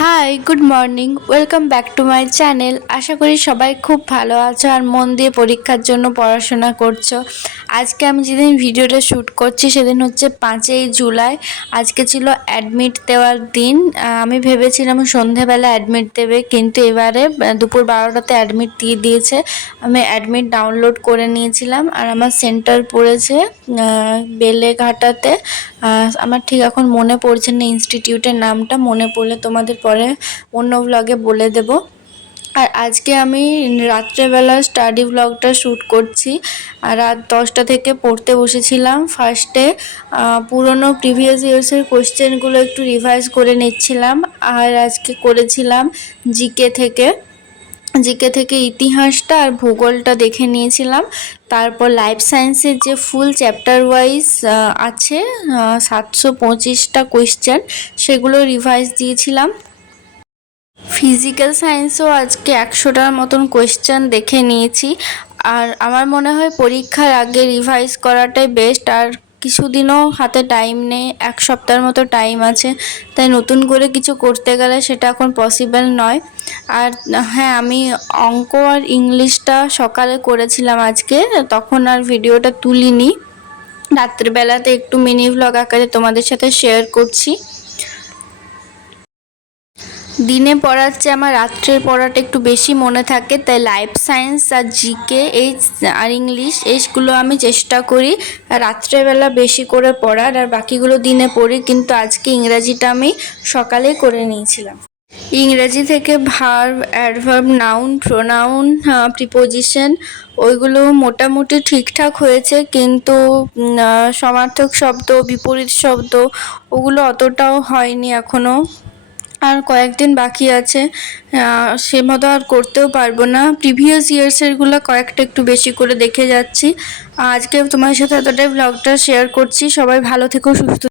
High, good morning. Welcome back to my channel. আশা করি সবাই খুব ভালো আছো আর মন দিয়ে পরীক্ষার জন্য পড়াশোনা করছো। আজকে আমি যেদিন ভিডিওটা শ্যুট করছি সেদিন হচ্ছে 5ই জুলাই। আজকে ছিল অ্যাডমিট দেওয়ার দিন। আমি ভেবেছিলাম সন্ধেবেলা অ্যাডমিট দেবে, কিন্তু এবারে দুপুর 12টাতে অ্যাডমিট দিয়ে দিয়েছে। আমি অ্যাডমিট ডাউনলোড করে নিয়েছিলাম আর আমার সেন্টার পড়েছে বেলেঘাটাতে। আমার ঠিক এখন মনে পড়ছে না ইনস্টিটিউটের নামটা, মনে পড়লে তোমাদের পরে অন্য ব্লগে বলে দেব। আর আজকে আমি রাত্রেবেলা স্টাডি ব্লগটা শ্যুট করছি। আর রাত 10টা থেকে পড়তে বসেছিলাম। ফার্স্টে পুরনো প্রিভিয়াস ইয়ার্সের কোয়েশ্চেনগুলো একটু রিভাইজ করে নিচ্ছিলাম। আর আজকে করেছিলাম জিকে থেকে ইতিহাসটা আর ভূগোলটা দেখে নিয়েছিলাম। তারপর লাইফ সায়েন্সের যে ফুল চ্যাপ্টার ওয়াইজ আছে 725টা কোয়েশ্চেন, সেগুলো রিভাইজ দিয়েছিলাম। ফিজিক্যাল সায়েন্সও আজকে 100টার মতন কোয়েশ্চেন দেখে নিয়েছি। আর আমার মনে হয় পরীক্ষার আগে রিভাইজ করাটাই বেস্ট। আর কিছুদিনও হাতে টাইম নেই, 1 সপ্তাহের মতো টাইম আছে, তাই নতুন করে কিছু করতে গেলে সেটা এখন পসিবল নয়। আর হ্যাঁ, আমি অঙ্ক আর ইংলিশটা সকালে করেছিলাম আজকে, তখন আর ভিডিওটা তুলিনি। রাত্রিবেলাতে একটু মিনি ভ্লগ আকারে তোমাদের সাথে শেয়ার করছি। দিনে পড়ার চেয়ে আমার রাত্রের পড়াটা একটু বেশি মনে থাকে, তাই লাইফ সায়েন্স আর জিকে আর ইংলিশ এইগুলো আমি চেষ্টা করি রাত্রেবেলা বেশি করে পড়ার, আর বাকিগুলো দিনে পড়ি। কিন্তু আজকে ইংরাজিটা আমি সকালেই করে নিয়েছিলাম। ইংরেজি থেকে verb, adverb, noun, pronoun, preposition ওইগুলো মোটামুটি ঠিকঠাক হয়েছে, কিন্তু সমার্থক শব্দ, বিপরীত শব্দ ওগুলো অতটাও হয়নি এখনও। আর কয়েকদিন বাকি আছে, সে মতো আর করতেও পারবো না। প্রিভিয়াস ইয়ার্সেরগুলো কয়েকটা একটু বেশি করে দেখে যাচ্ছি। আজকে তোমার সাথে এতটাই ব্লগটা শেয়ার করছি। সবাই ভালো থেকো, সুস্থ